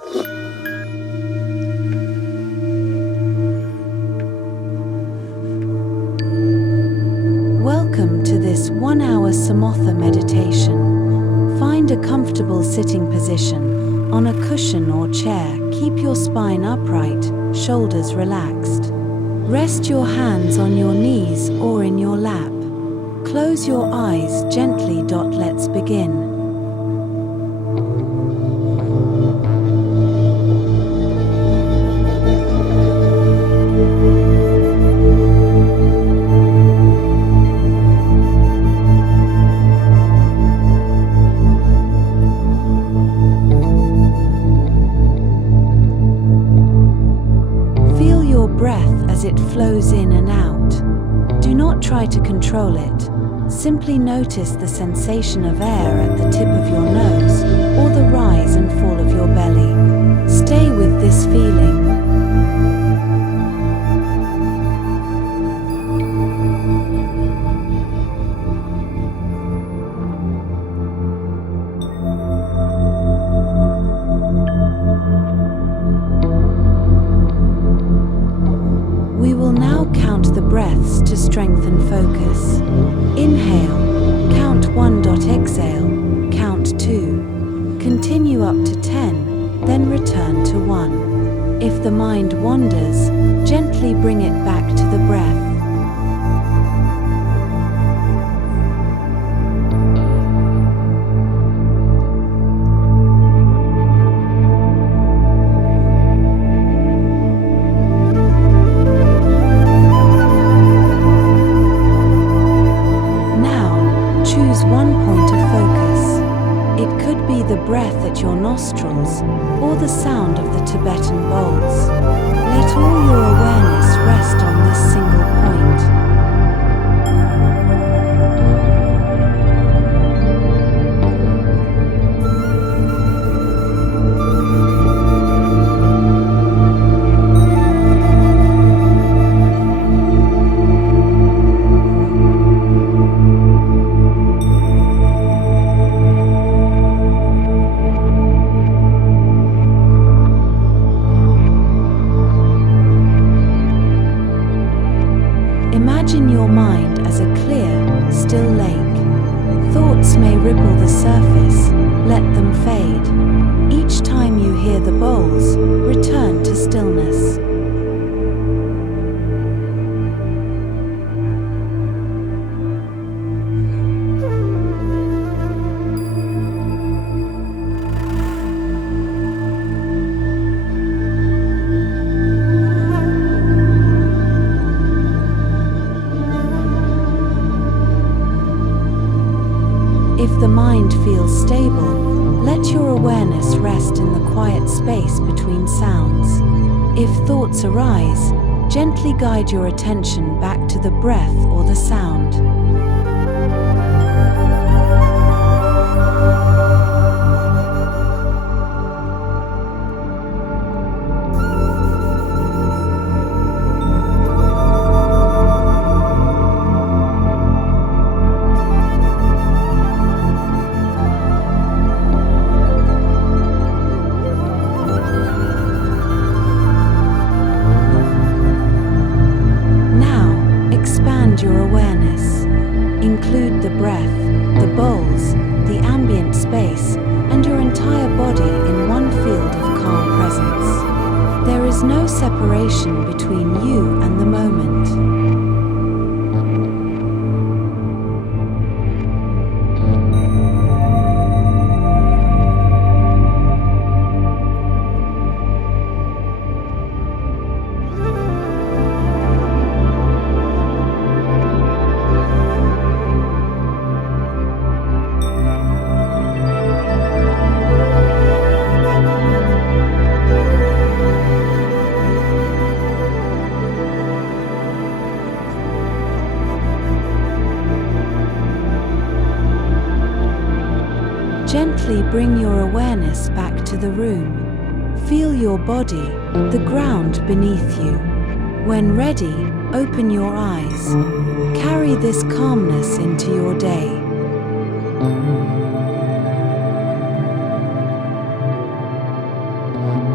Welcome to this 1-hour Samatha meditation. Find a comfortable sitting position, on a cushion or chair. Keep your spine upright, shoulders relaxed. Rest your hands on your knees or in your lap. Close your eyes gently. Let's begin. Feel your breath as it flows in and out. Do not try to control it. Simply notice the sensation of air at the tip of your nose or the rise and fall of your belly. Stay with this feeling. We will now count the breaths to strengthen focus. Inhale, count 1. Exhale, count 2. Continue up to 10, then return to 1. If the mind wanders, gently bring it back to the breath. Choose one point of focus. It could be the breath at your nostrils, or the sound of the Tibetan bowls. Let all your awareness rest on this single point. Imagine your mind as a clear, still lake. Thoughts may ripple the surface, let them fade. Each time you hear the bowls, return to stillness. If the mind feels stable, let your awareness rest in the quiet space between sounds. If thoughts arise, gently guide your attention back to the breath or the sound. Your awareness. Include the breath, the bowls, the ambient space, and your entire body in one field of calm presence. There is no separation between you and the moment. Gently bring your awareness back to the room. Feel your body, the ground beneath you. When ready, open your eyes. Carry this calmness into your day.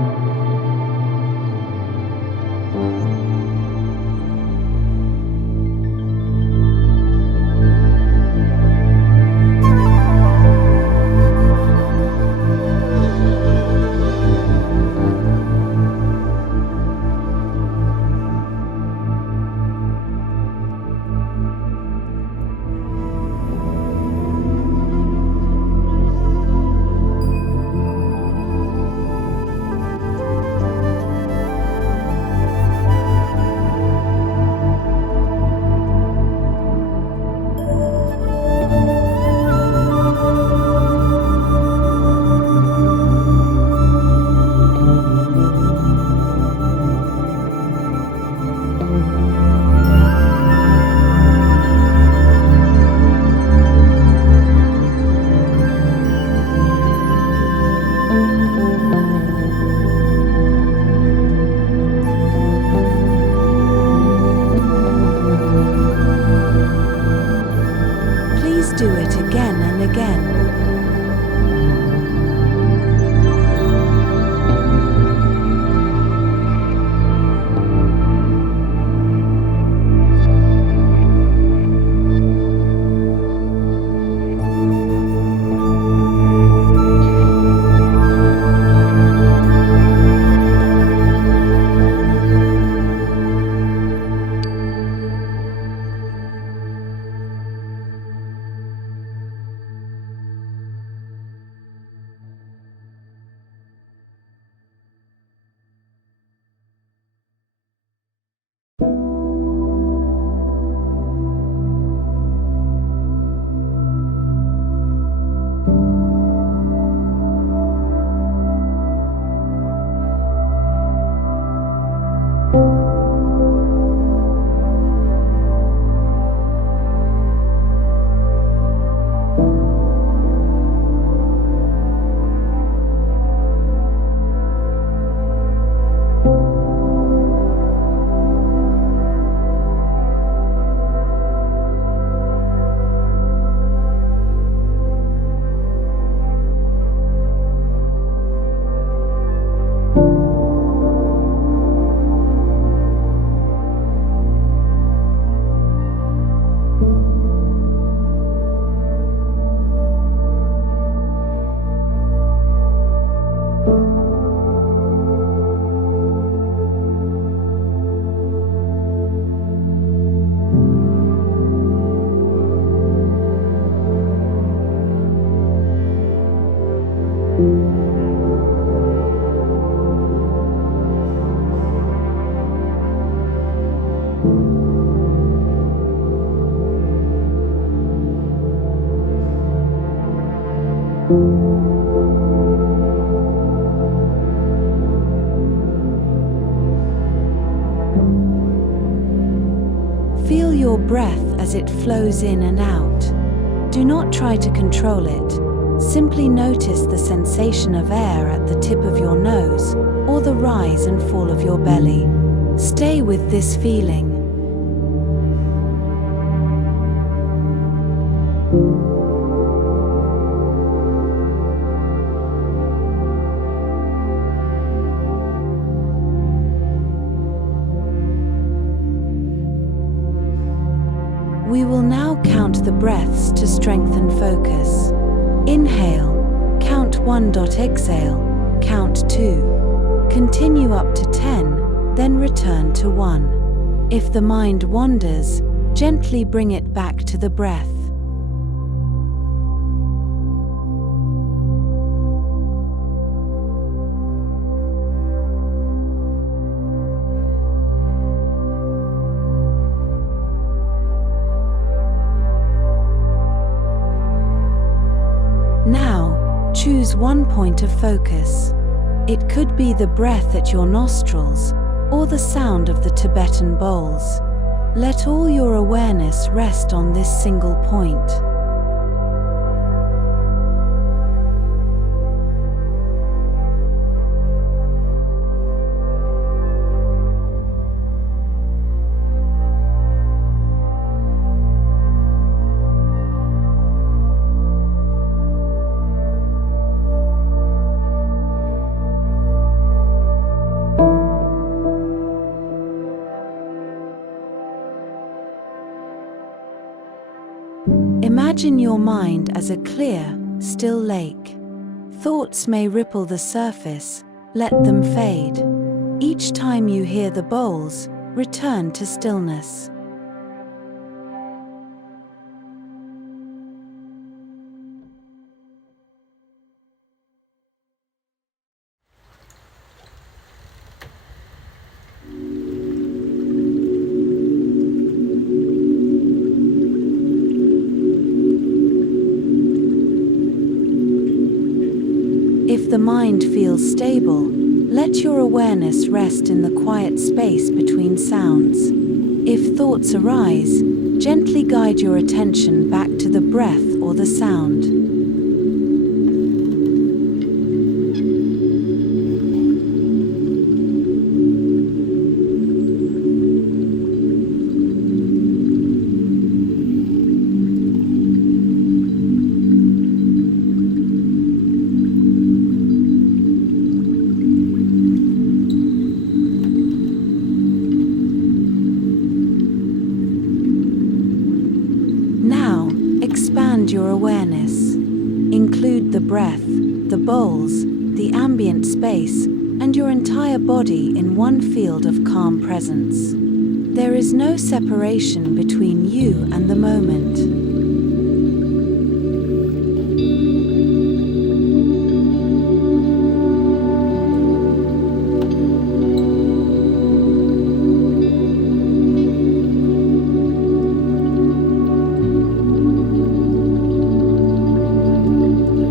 Feel your breath as it flows in and out. Do not try to control it. Simply notice the sensation of air at the tip of your nose or the rise and fall of your belly. Stay with this feeling. We will now count the breaths to strengthen focus. Inhale, count 1. Exhale, count 2. Continue up to 10, then return to 1. If the mind wanders, gently bring it back to the breath. Now, choose one point of focus. It could be the breath at your nostrils, or the sound of the Tibetan bowls. Let all your awareness rest on this single point. Imagine your mind as a clear, still lake. Thoughts may ripple the surface, let them fade. Each time you hear the bowls, return to stillness. If the mind feels stable, let your awareness rest in the quiet space between sounds. If thoughts arise, gently guide your attention back to the breath or the sound. Expand your awareness. Include the breath, the bowls, the ambient space, and your entire body in one field of calm presence. There is no separation between you and the moment.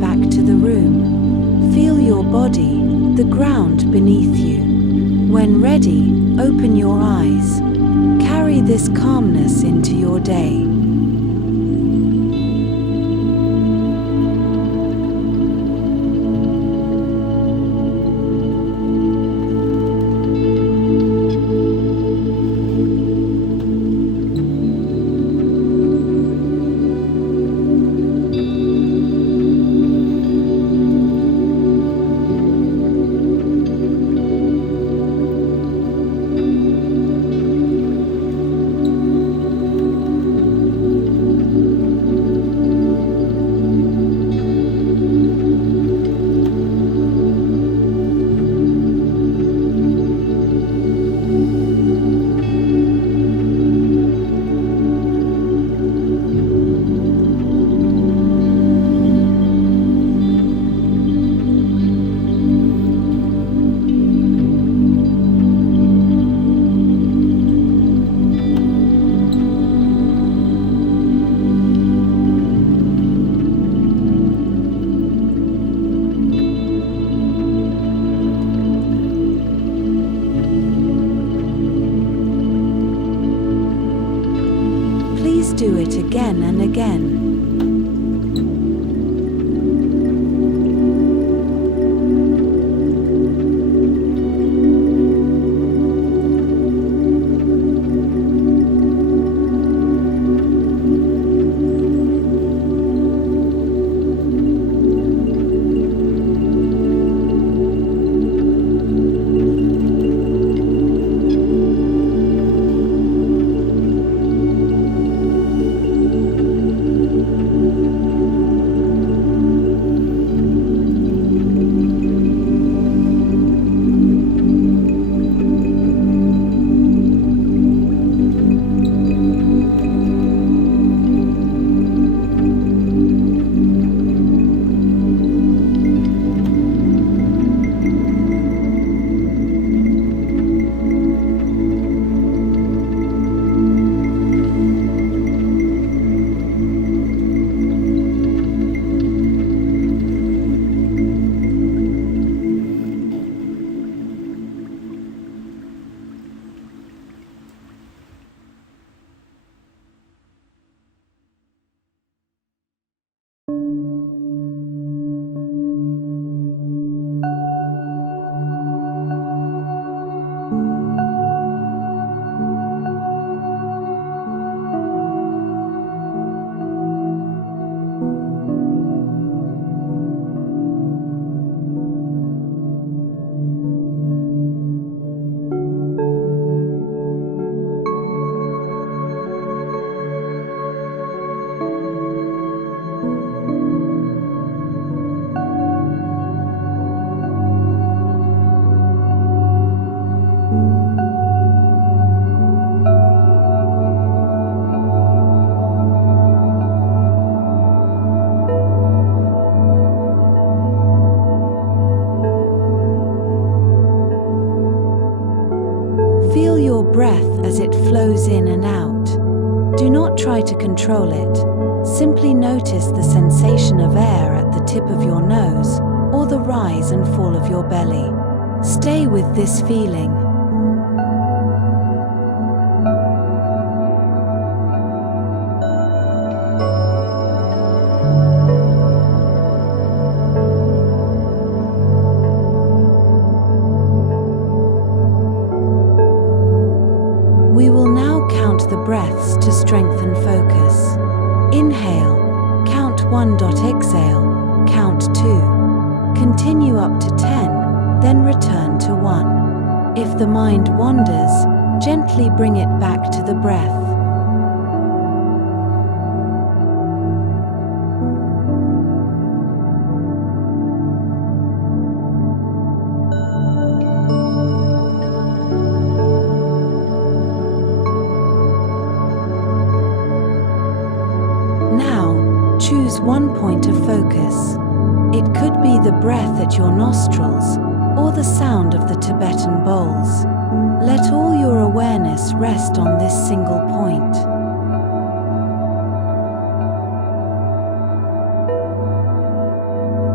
back to the room. Feel your body, the ground beneath you. When ready, open your eyes. Carry this calmness into your day. Do it again and again. Feel your breath as it flows in and out. Do not try to control it. Simply notice the sensation of air at the tip of your nose, or the rise and fall of your belly. Stay with this feeling. We will now count the breaths to strengthen focus. Inhale, count 1. Exhale, count 2. Continue up to 10, then return to 1. If the mind wanders, gently bring it back to the breath. Choose one point of focus. It could be the breath at your nostrils, or the sound of the Tibetan bowls. Let all your awareness rest on this single point.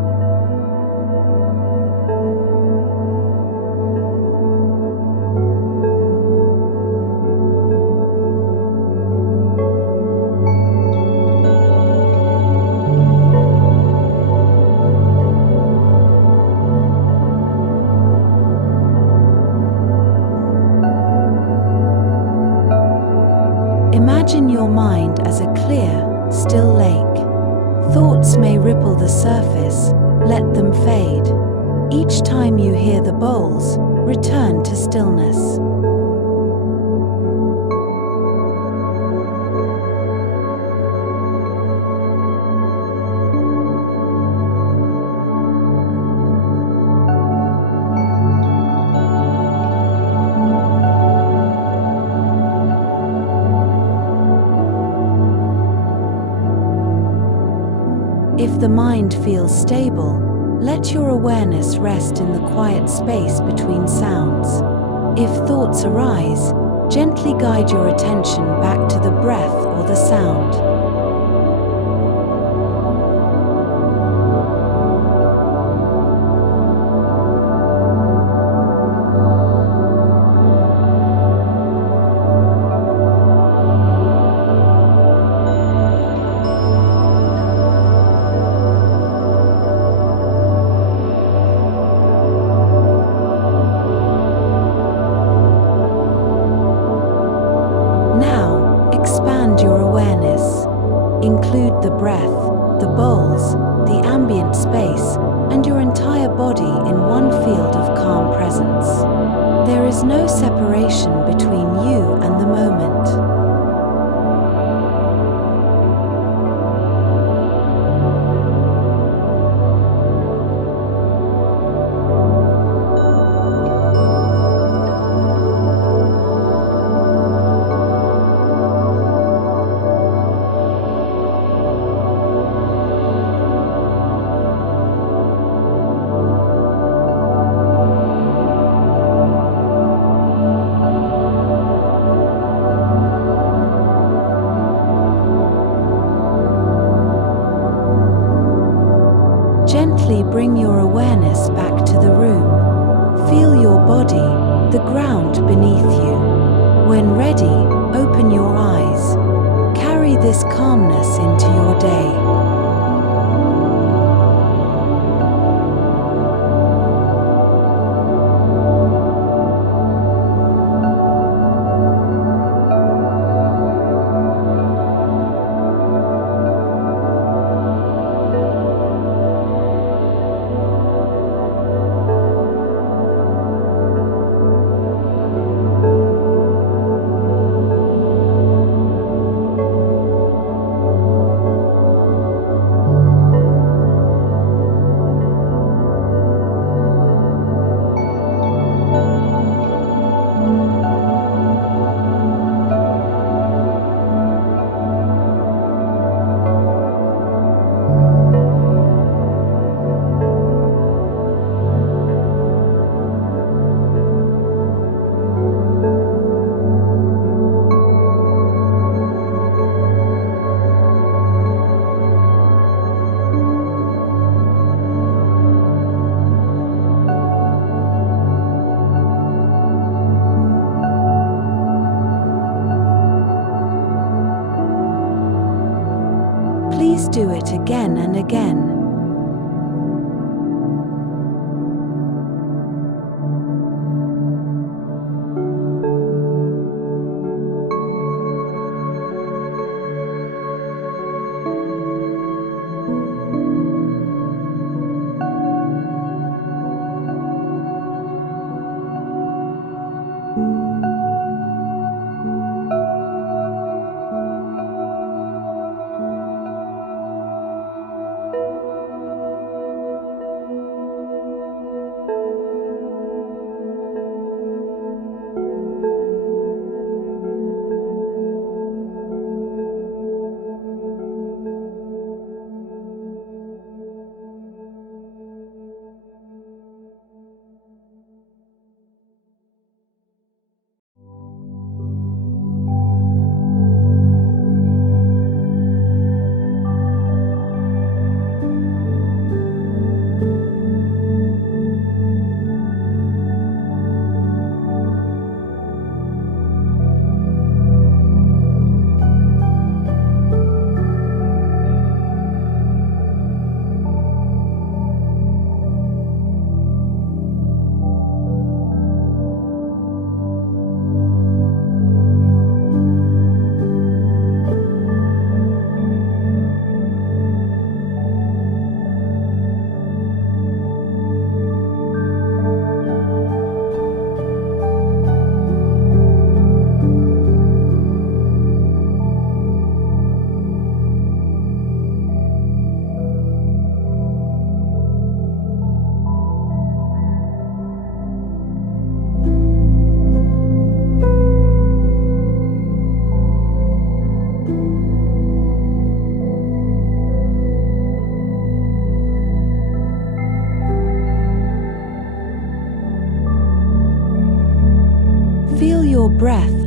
your mind as a clear, still lake. Thoughts may ripple the surface, let them fade. Each time you hear the bowls, return to stillness. If the mind feels stable, let your awareness rest in the quiet space between sounds. If thoughts arise, gently guide your attention back to the breath or the sound. Now, expand your awareness. Include the breath, the bowls, the ambient space, and your entire body in one field of calm presence. There is no separation between you and the moment. Gently bring your awareness back to the room. Feel your body, the ground beneath you. When ready, open your eyes. Carry this calmness into your day. Please do it again and again.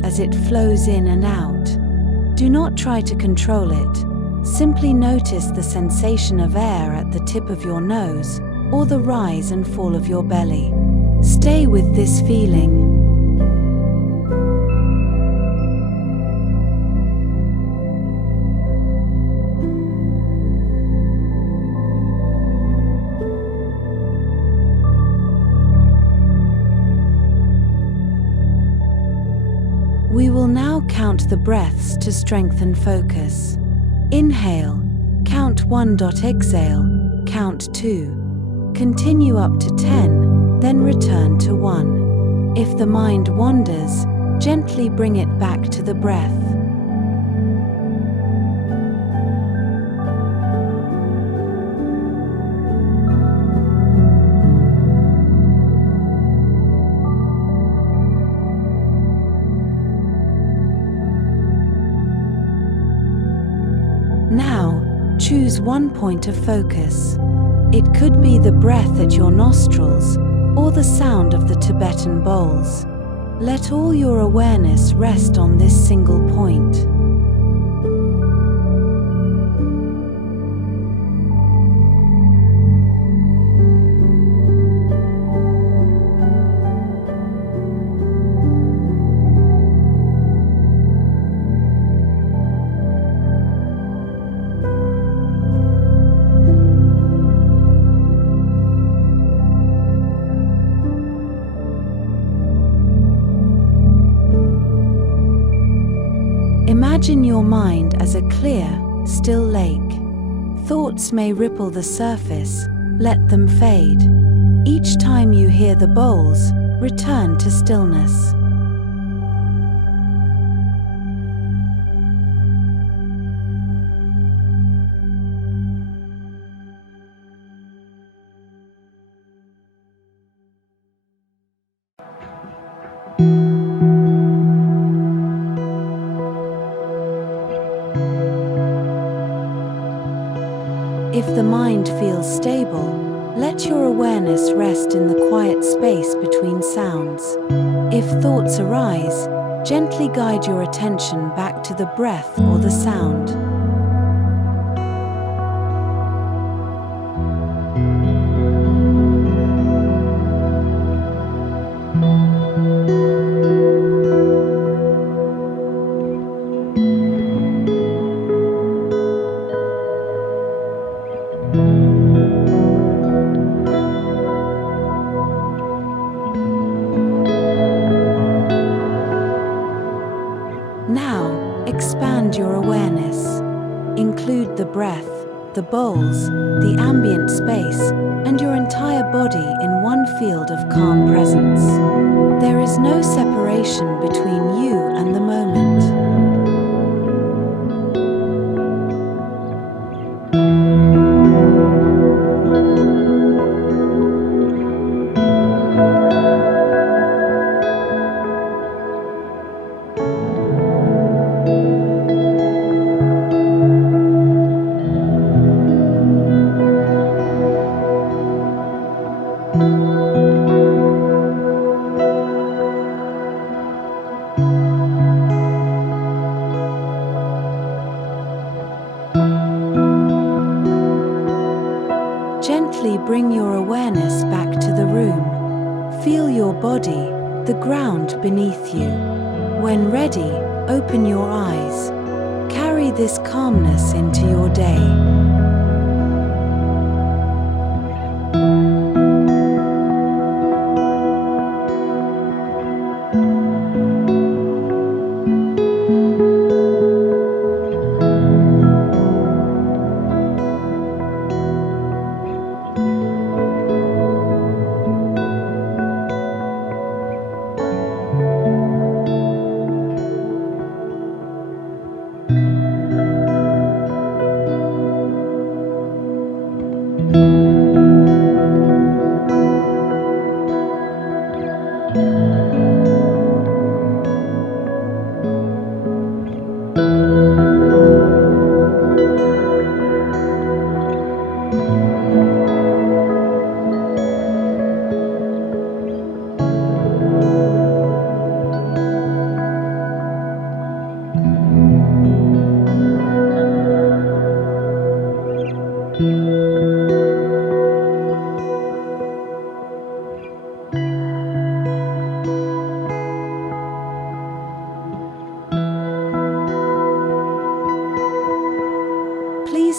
as it flows in and out. Do not try to control it. Simply notice the sensation of air at the tip of your nose, or the rise and fall of your belly. Stay with this feeling. We will now count the breaths to strengthen focus. Inhale, count 1. Exhale, count 2. Continue up to 10, then return to 1. If the mind wanders, gently bring it back to the breath. Now, choose one point of focus. It could be the breath at your nostrils, or the sound of the Tibetan bowls. Let all your awareness rest on this single point. Imagine your mind as a clear, still lake. Thoughts may ripple the surface, let them fade. Each time you hear the bowls, return to stillness. If the mind feels stable, let your awareness rest in the quiet space between sounds. If thoughts arise, gently guide your attention back to the breath or the sound. Now, expand your awareness. Include the breath, the bowls, the ambient space, and your entire body in one field of calm presence. There is no separation between you and the moment. Gently bring your awareness back to the room. Feel your body, the ground beneath you. When ready, open your eyes. Carry this calmness into your day.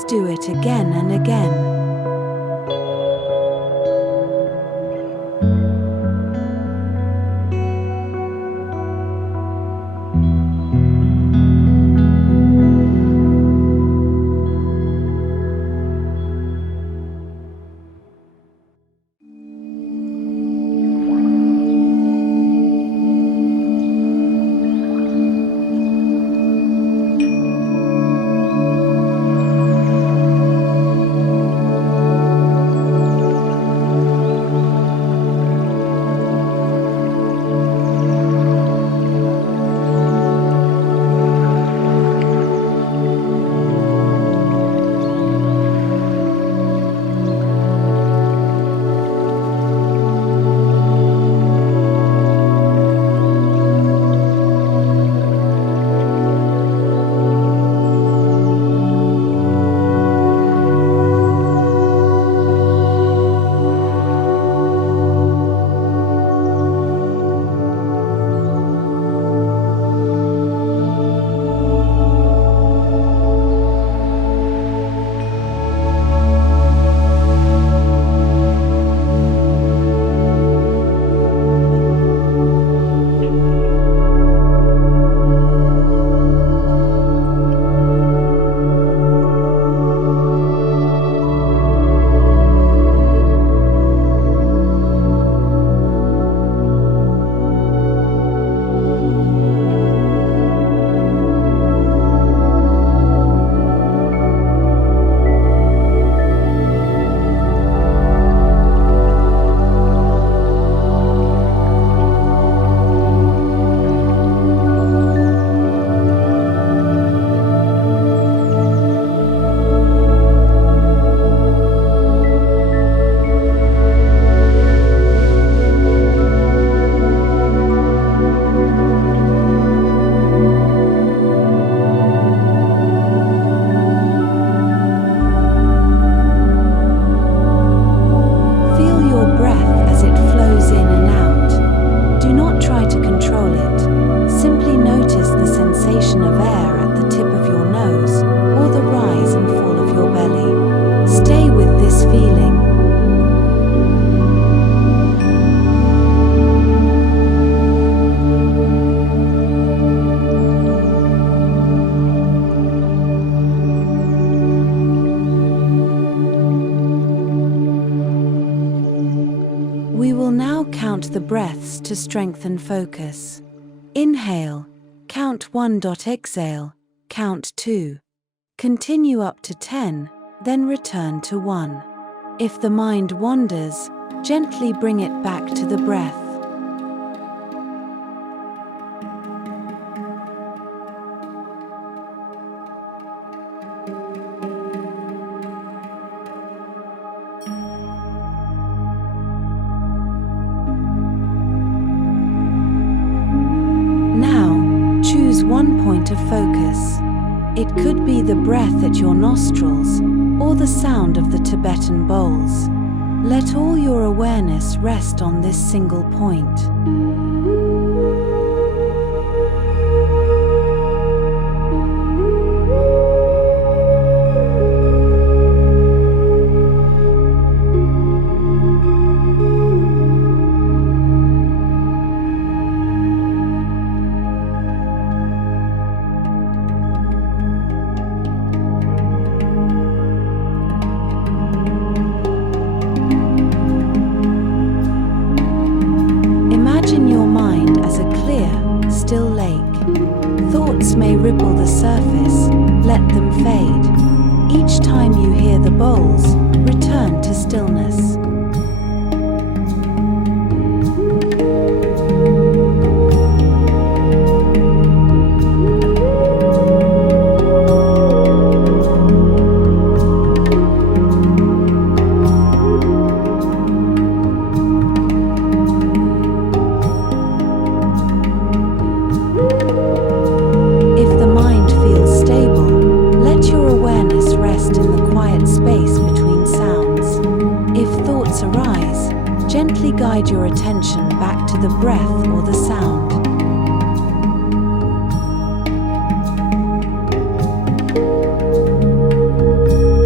Just do it again and again. The breaths to strengthen focus. Inhale, count 1. Exhale, count 2. Continue up to 10, then return to 1. If the mind wanders, gently bring it back to the breath. One point of focus. It could be the breath at your nostrils or the sound of the Tibetan bowls. Let all your awareness rest on this single point. Imagine your mind as a clear, still lake. Thoughts may ripple the surface, let them fade. Each time you hear the bowls, return to stillness. Gently guide your attention back to the breath or the sound.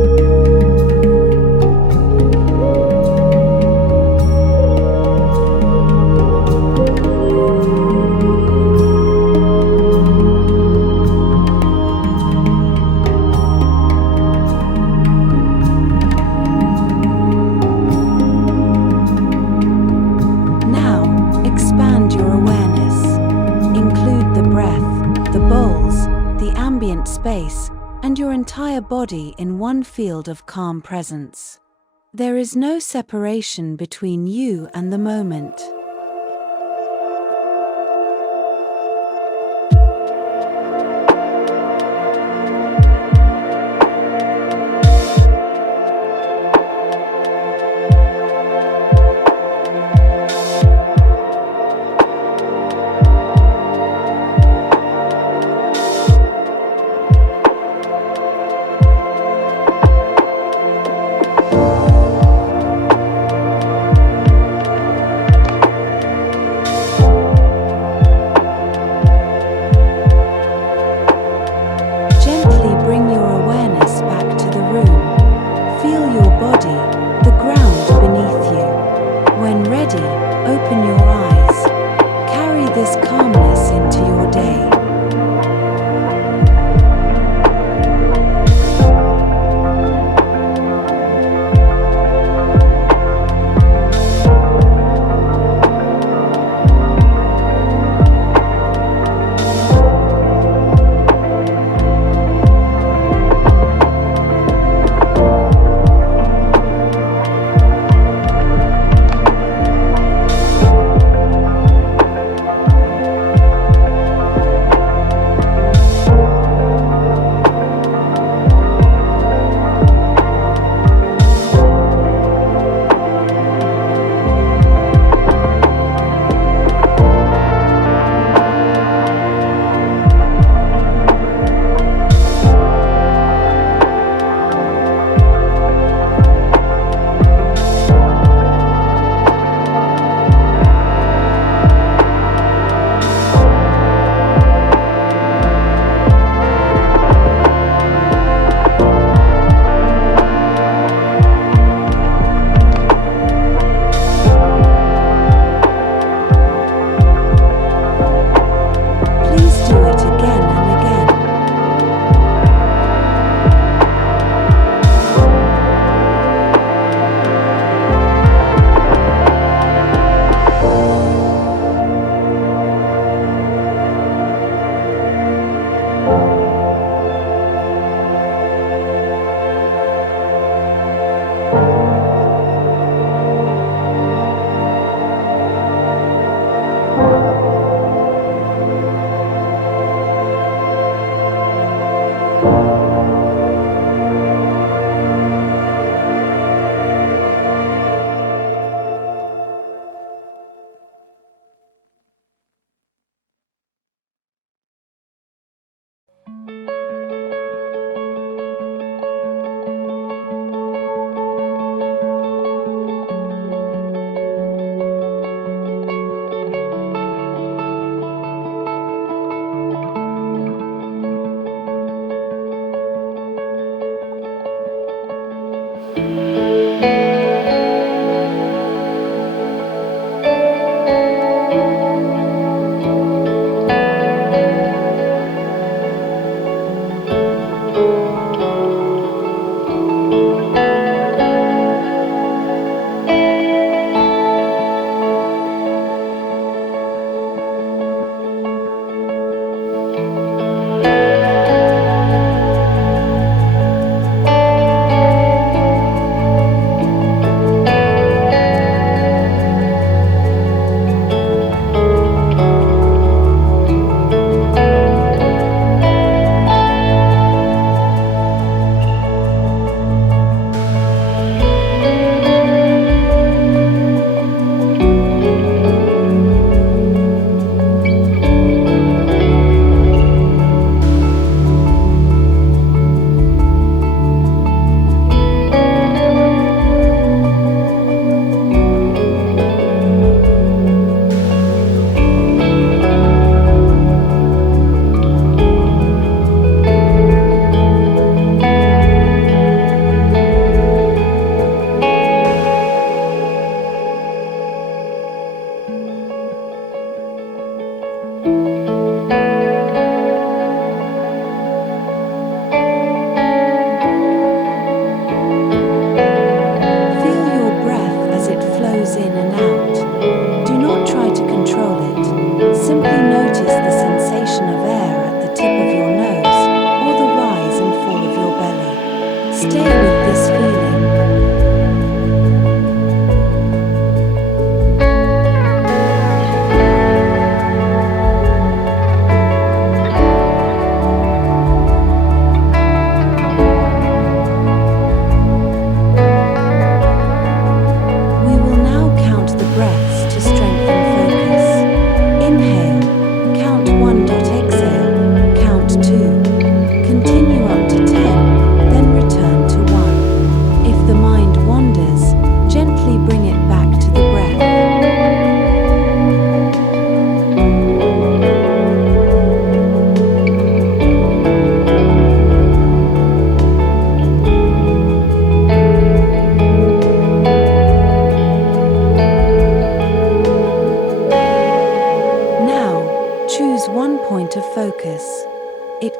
and your entire body in one field of calm presence. There is no separation between you and the moment. Gently bring your awareness back to the room. Feel your body, the ground beneath you. When ready, open your eyes. Carry this calmness into your day. Please do it again and again.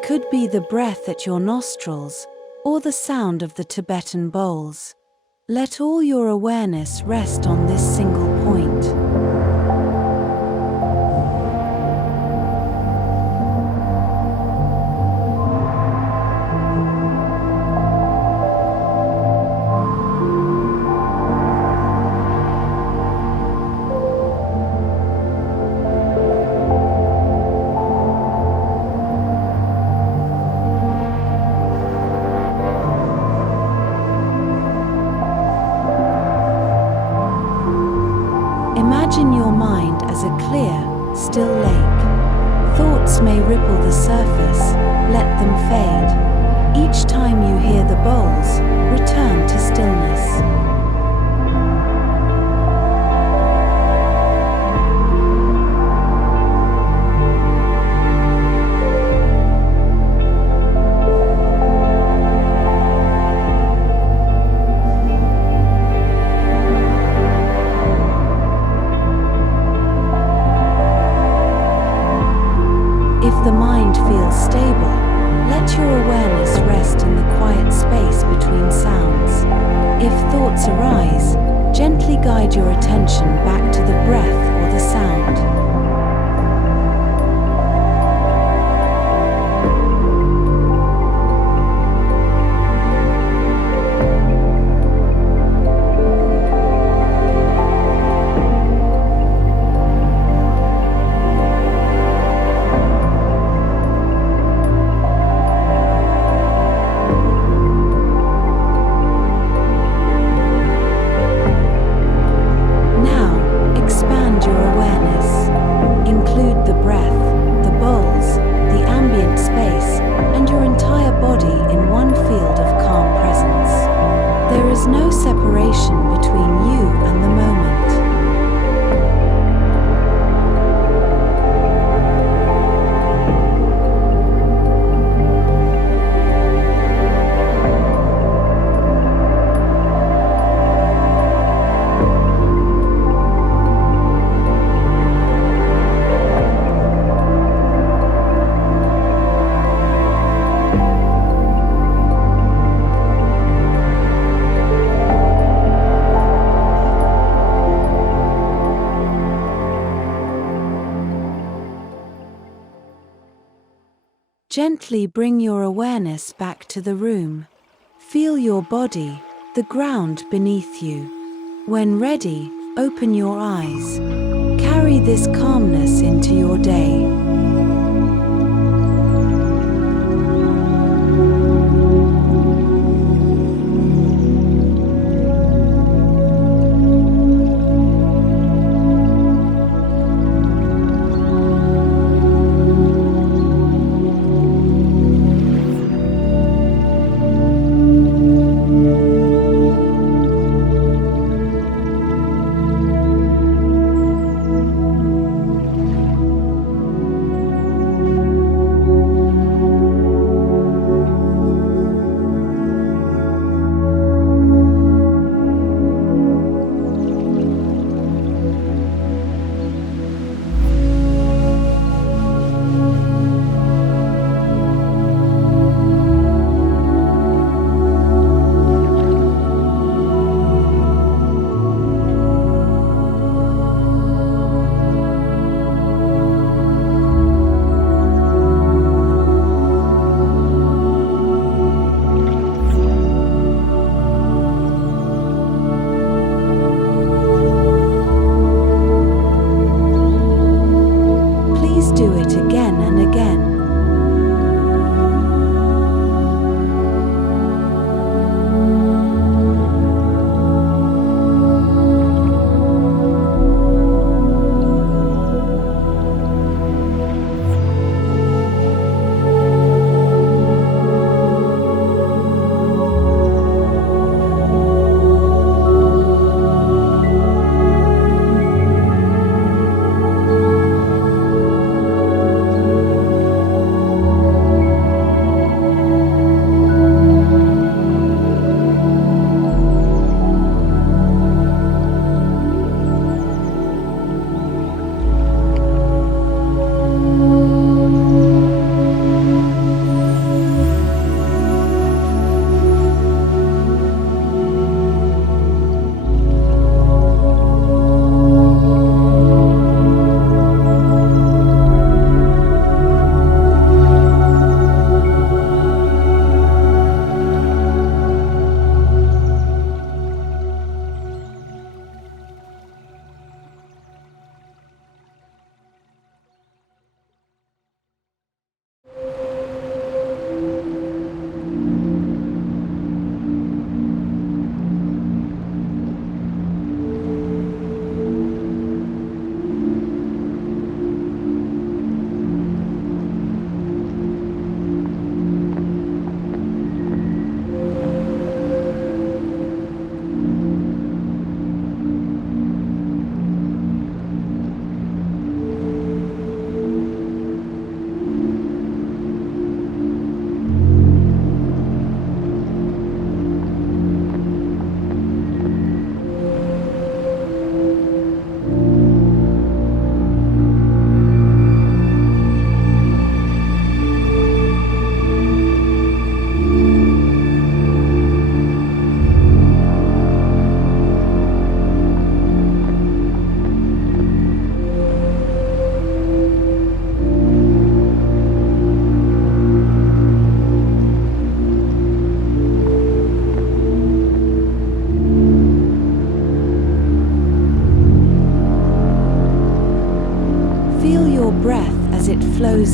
could be the breath at your nostrils, or the sound of the Tibetan bowls. Let all your awareness rest on this single point. Imagine your mind as a clear, still lake. Thoughts may ripple the surface, let them fade. Each time you hear the bowls, return to stillness. If the mind feels stable, let your awareness rest in the quiet space between sounds. If thoughts arise, gently guide your attention back to the breath or the sound. There is no separation between you and the moment. Gently bring your awareness back to the room. Feel your body, the ground beneath you. When ready, open your eyes. Carry this calmness into your day.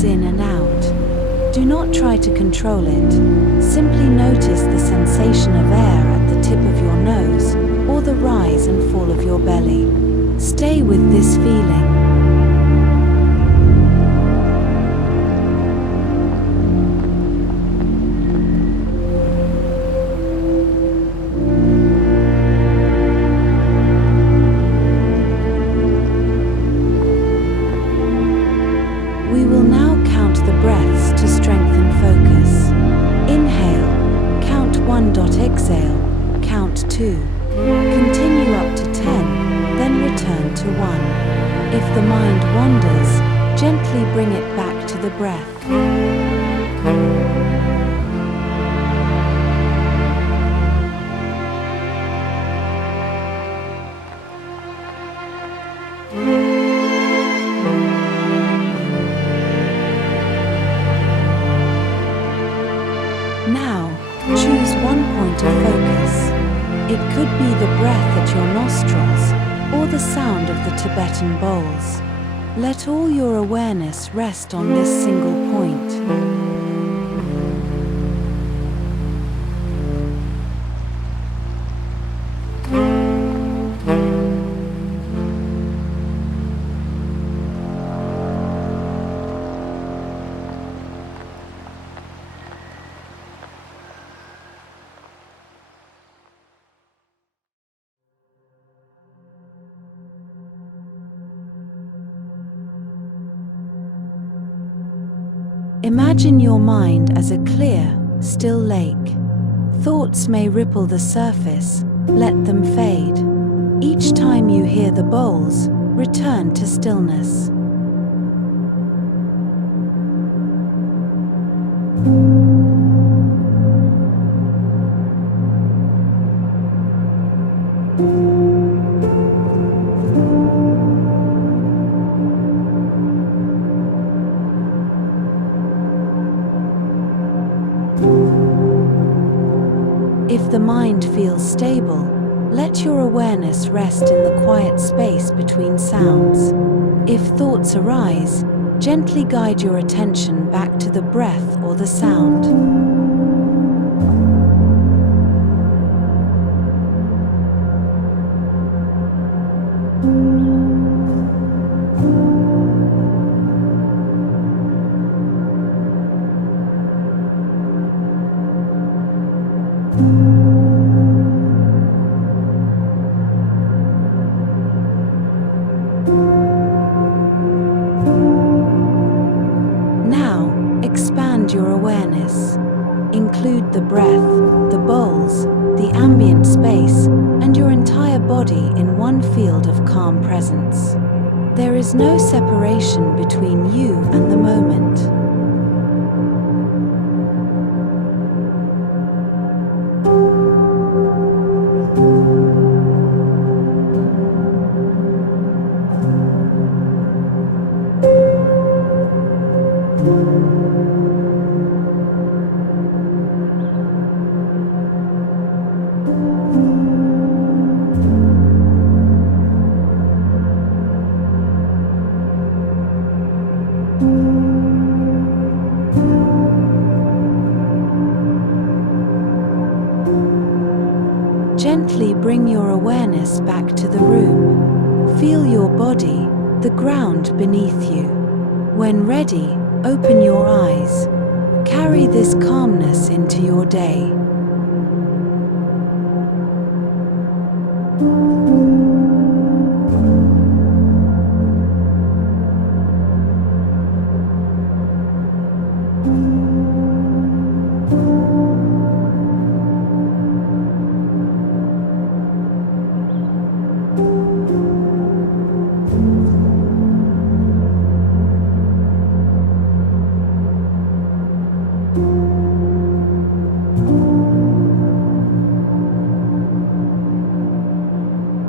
moves in and out. Do not try to control it. Simply notice the sensation of air at the tip of your nose, or the rise and fall of your belly. Stay with this feeling. We will now count the breaths to strengthen focus. Inhale, count 1. Exhale, count 2. Continue up to 10, then return to 1. If the mind wanders, gently bring it back to the breath. Now, choose one point of focus. It could be the breath at your nostrils, or the sound of the Tibetan bowls. Let all your awareness rest on this single point. Imagine your mind as a clear, still lake. Thoughts may ripple the surface, let them fade. Each time you hear the bowls, return to stillness. If the mind feels stable, let your awareness rest in the quiet space between sounds. If thoughts arise, gently guide your attention back to the breath or the sound. Now, expand your awareness. Include the breath, the bowls, the ambient space, and your entire body in one field of calm presence. There is no separation between you and the moment. Gently bring your awareness back to the room. Feel your body, the ground beneath you. When ready, open your eyes. Carry this calmness into your day.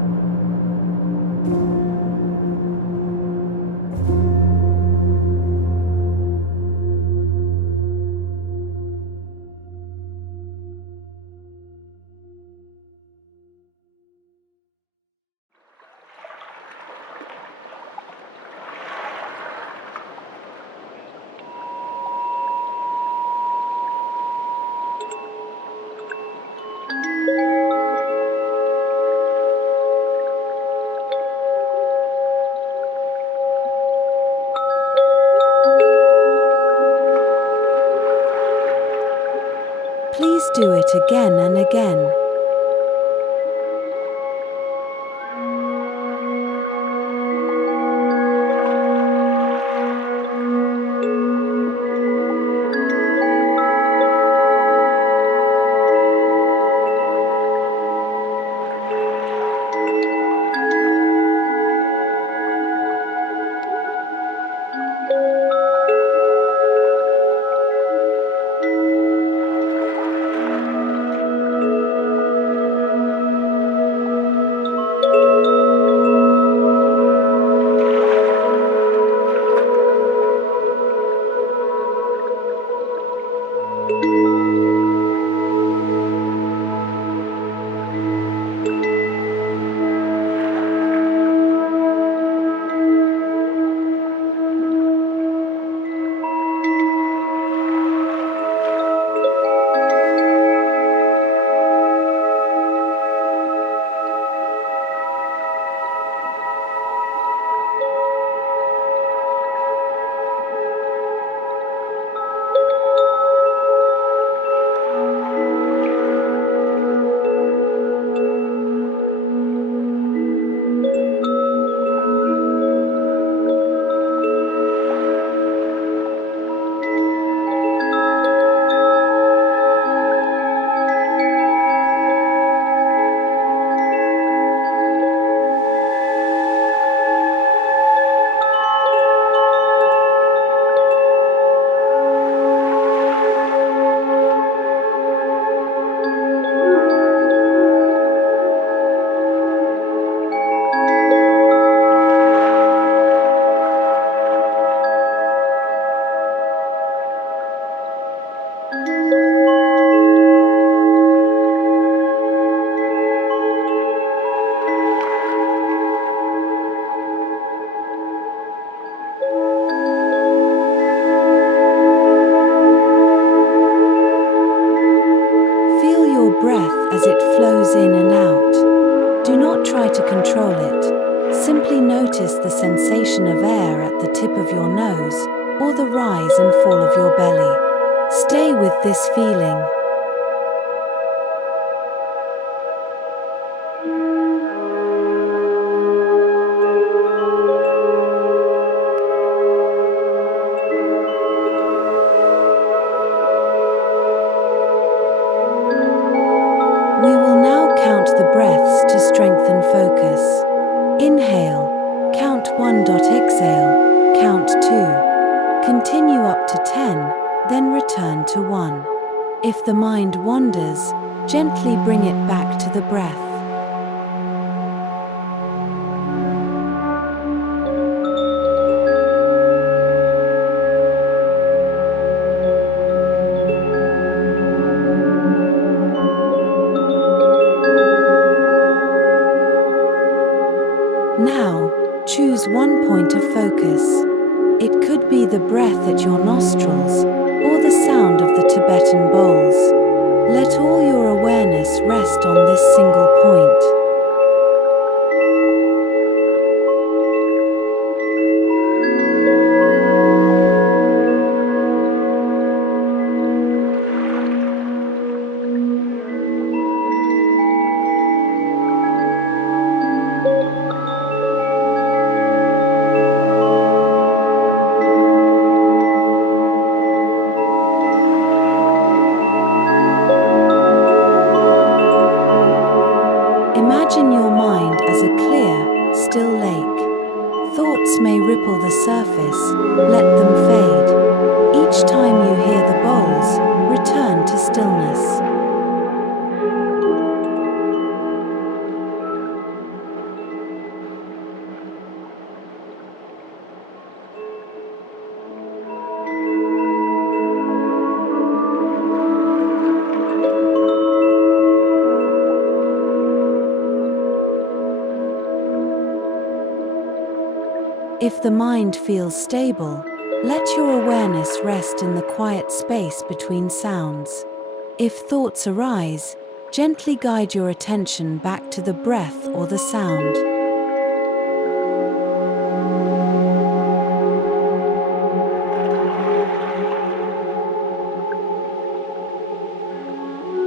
Please do it again and again. Feel your breath as it flows in and out. Do not try to control it. Simply notice the sensation of air at the tip of your nose, or the rise and fall of your belly. Stay with this feeling. We will now count the breaths to strengthen focus. Inhale, count 1. Exhale, count 2. Continue up to 10, then return to 1. If the mind wanders, gently bring it back to the breath. Now, choose one point of focus. It could be the breath at your nostrils, or the sound of the Tibetan bowls. Let all your awareness rest on this single point. Imagine your mind as a clear, still lake. Thoughts may ripple the surface, let them fade. Each time you hear the bowls, return to stillness. If the mind feels stable, let your awareness rest in the quiet space between sounds. If thoughts arise, gently guide your attention back to the breath or the sound.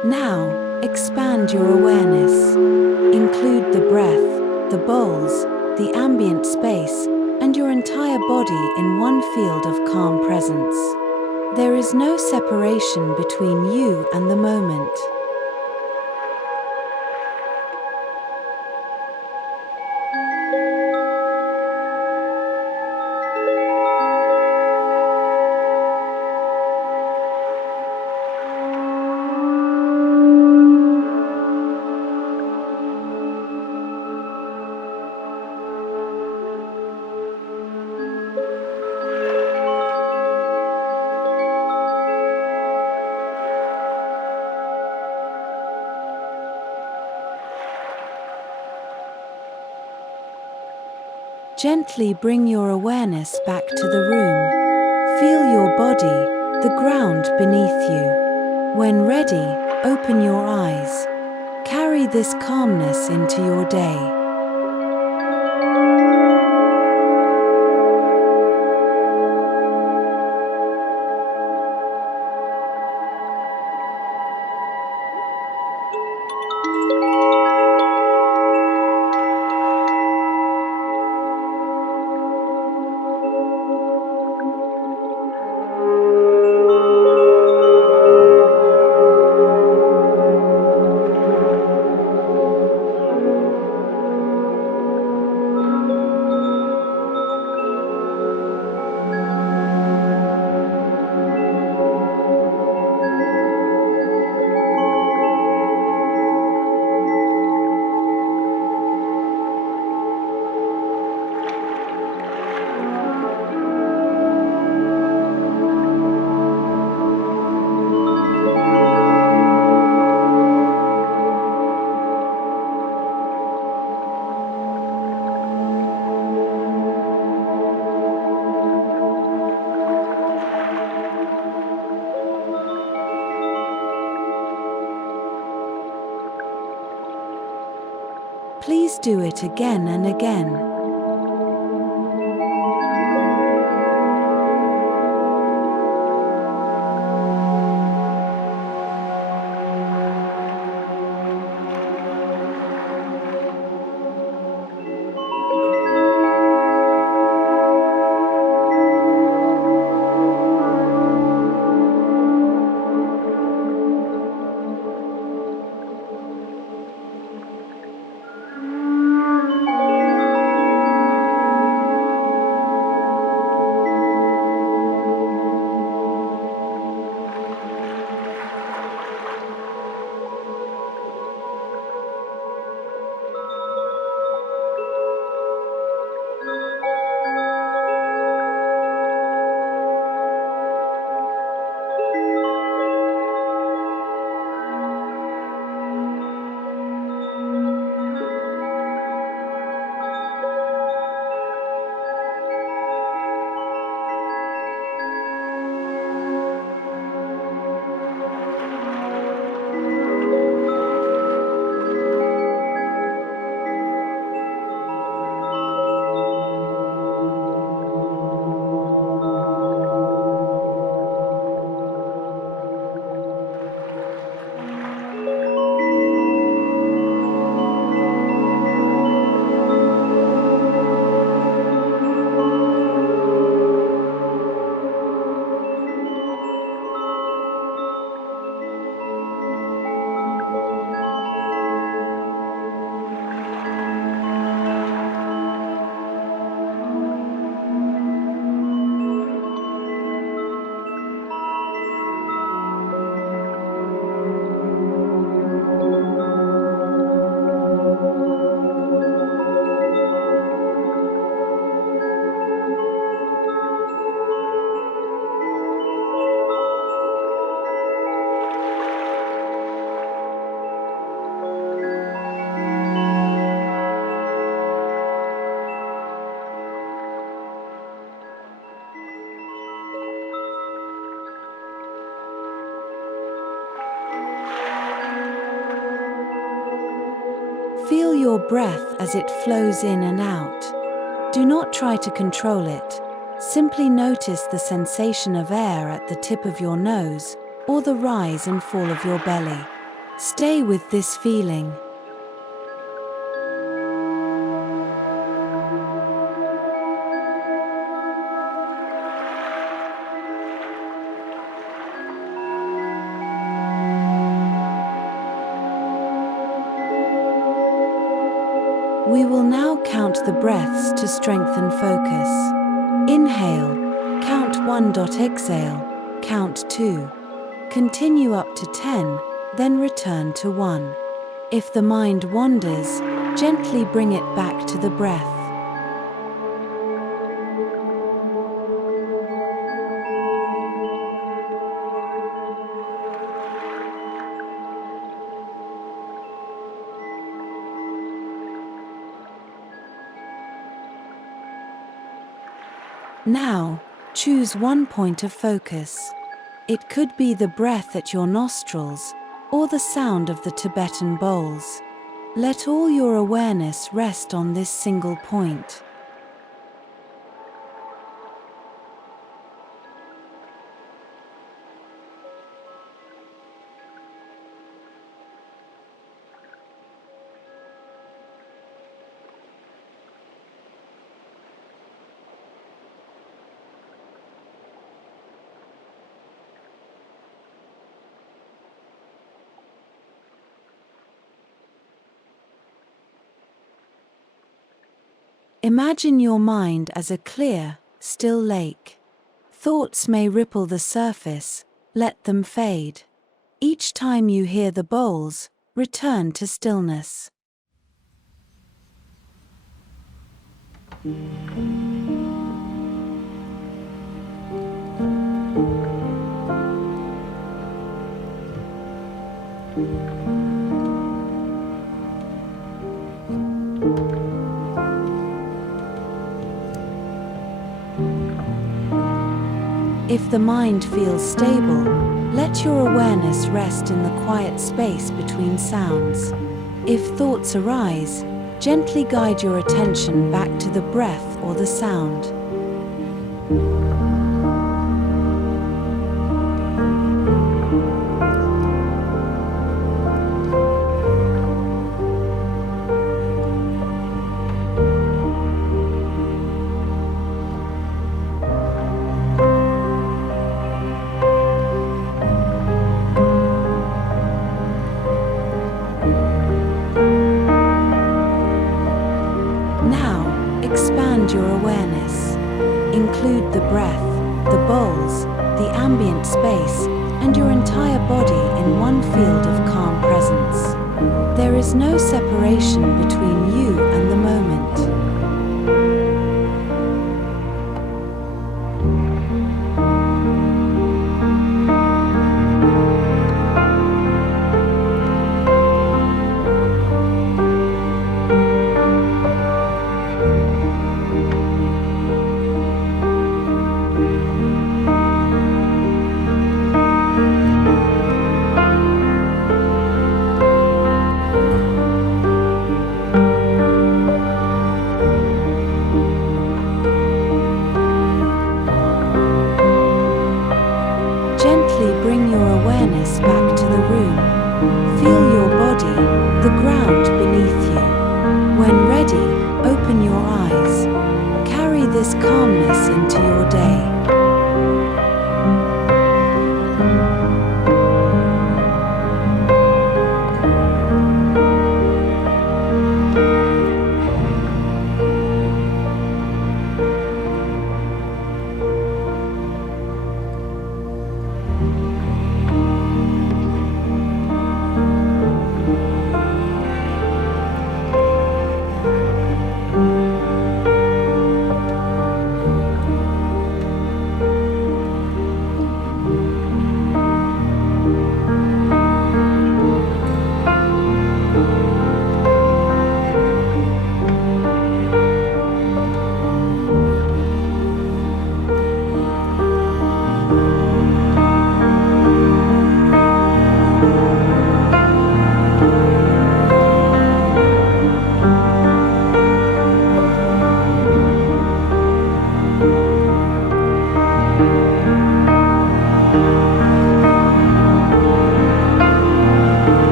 Now, expand your awareness. Include the breath, the bowls, the ambient space, and your entire body in one field of calm presence. There is no separation between you and the moment. Gently bring your awareness back to the room. Feel your body, the ground beneath you. When ready, open your eyes. Carry this calmness into your day. Please do it again and again. Feel your breath as it flows in and out. Do not try to control it. Simply notice the sensation of air at the tip of your nose or the rise and fall of your belly. Stay with this feeling. We will now count the breaths to strengthen focus. Inhale, count 1. Exhale, count 2. Continue up to 10, then return to 1. If the mind wanders, gently bring it back to the breath. Now, choose one point of focus. It could be the breath at your nostrils, or the sound of the Tibetan bowls. Let all your awareness rest on this single point. Imagine your mind as a clear, still lake. Thoughts may ripple the surface, let them fade. Each time you hear the bowls, return to stillness. If the mind feels stable, let your awareness rest in the quiet space between sounds. If thoughts arise, gently guide your attention back to the breath or the sound. Expand your awareness. Include the breath, the bowls, the ambient space, and your entire body in one field of calm presence. There is no separation between you and the moment.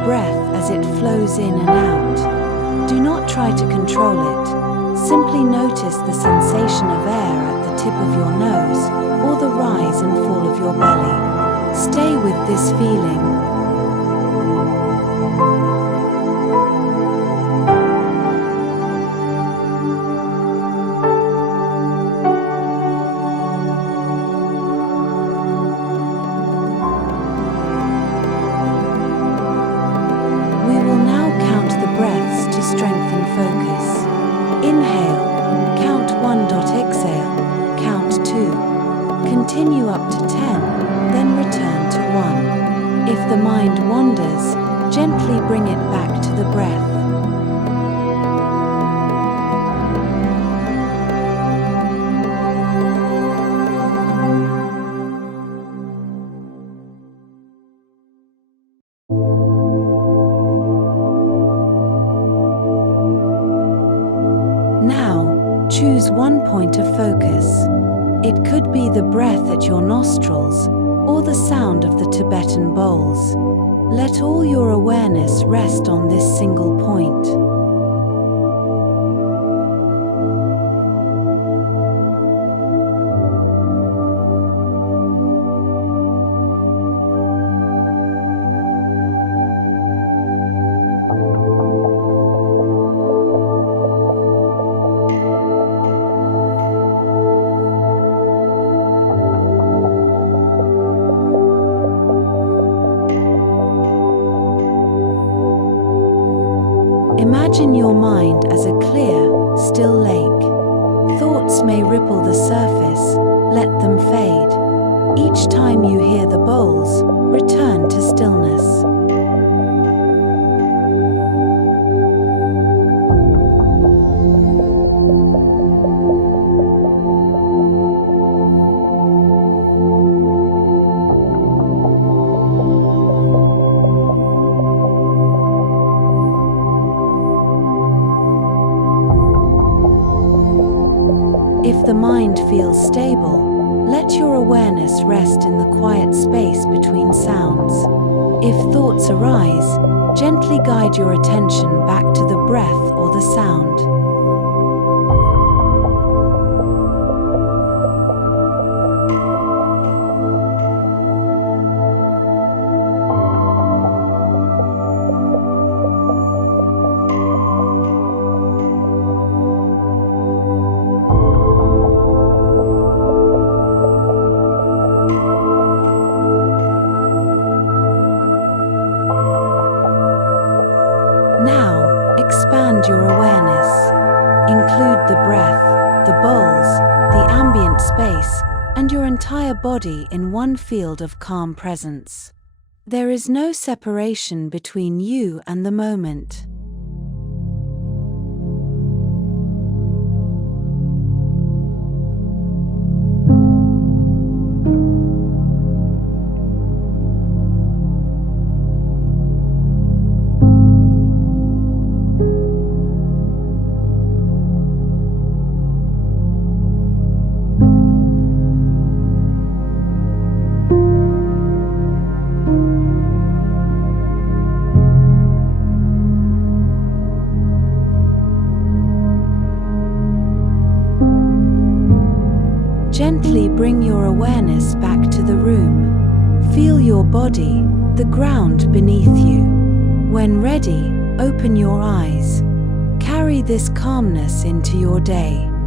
breath as it flows in and out. Do not try to control it. Simply notice the sensation of air at the tip of your nose or the rise and fall of your belly. Stay with this feeling. Strengthen focus. Inhale, count 1. Exhale, count 2. Continue up to 10, then return to 1. If the mind wanders, gently bring it back to the breath. Now, choose one point of focus. It could be the breath at your nostrils, or the sound of the Tibetan bowls. Let all your awareness rest on this single point. Imagine your mind as a clear, still lake. Thoughts may ripple the surface, let them fade. Each time you hear the bowls, return to stillness. If the mind feels stable, let your awareness rest in the quiet space between sounds. If thoughts arise, gently guide your attention back to the breath or the sound. Now, expand your awareness. Include the breath, the bowls, the ambient space, and your entire body in one field of calm presence. There is no separation between you and the moment. Gently bring your awareness back to the room. Feel your body, the ground beneath you. When ready, open your eyes. Carry this calmness into your day.